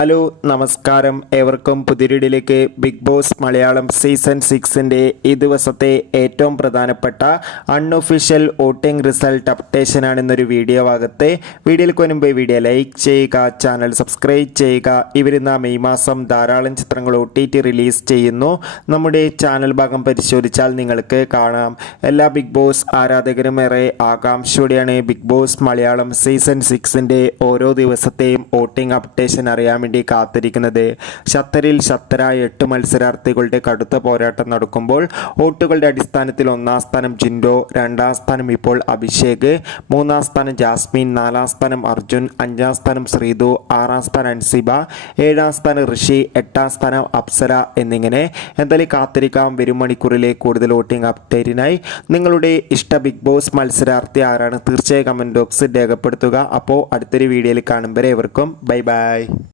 Hello നമസ്കാരം. ഏവർക്കും പുതിരിടിലേക്ക് ബിഗ് ബോസ് മലയാളം സീസൺ സിക്സിന്റെ ഈ ദിവസത്തെ ഏറ്റവും പ്രധാനപ്പെട്ട അൺഒഫീഷ്യൽ വോട്ടിംഗ് റിസൾട്ട് അപ്ഡേഷൻ ആണെന്നൊരു വീഡിയോ ഭാഗത്ത്. വീഡിയോയിൽ മുൻപ് വീഡിയോ ലൈക്ക് ചെയ്യുക ചാനൽ സബ്സ്ക്രൈബ് ചെയ്യുക. ഇവരിന്ന് മെയ് മാസം ധാരാളം ചിത്രങ്ങൾ ഒ ടി ടി റിലീസ് ചെയ്യുന്നു. നമ്മുടെ ചാനൽ ഭാഗം പരിശോധിച്ചാൽ നിങ്ങൾക്ക് കാണാം. എല്ലാ ബിഗ് ബോസ് ആരാധകരും ഏറെ ആകാംക്ഷയോടെയാണ് ബിഗ് ബോസ് മലയാളം സീസൺ സിക്സിന്റെ ഓരോ ദിവസത്തെയും വോട്ടിംഗ് അപ്ഡേഷൻ അറിയാൻ വേണ്ടി കാത്തിരിക്കുന്നത്. ഷത്തറിൽ ഷത്തരായ എട്ട് മത്സരാർത്ഥികളുടെ കടുത്ത പോരാട്ടം നടക്കുമ്പോൾ വോട്ടുകളുടെ അടിസ്ഥാനത്തിൽ ഒന്നാം സ്ഥാനം ജിൻഡോ രണ്ടാം സ്ഥാനം ഇപ്പോൾ അഭിഷേക് മൂന്നാം സ്ഥാനം ജാസ്മിൻ നാലാം സ്ഥാനം അർജുൻ അഞ്ചാം സ്ഥാനം ശ്രീതു ആറാം സ്ഥാനം അൻസിബ ഏഴാം സ്ഥാനം ഋഷി എട്ടാം സ്ഥാനം അപ്സര എന്നിങ്ങനെ എന്തായാലും കാത്തിരിക്കാം. വരും മണിക്കൂറിലെ കൂടുതൽ വോട്ടിംഗ് അപ്ഡേറ്റിനായി നിങ്ങളുടെ ഇഷ്ട ബിഗ് ബോസ് മത്സരാർത്ഥി ആരാണ്? തീർച്ചയായും കമന്റ് ബോക്സിൽ രേഖപ്പെടുത്തുക. അപ്പോൾ അടുത്തൊരു വീഡിയോയിൽ കാണും. വരെ എവർക്കും ബൈ ബൈ.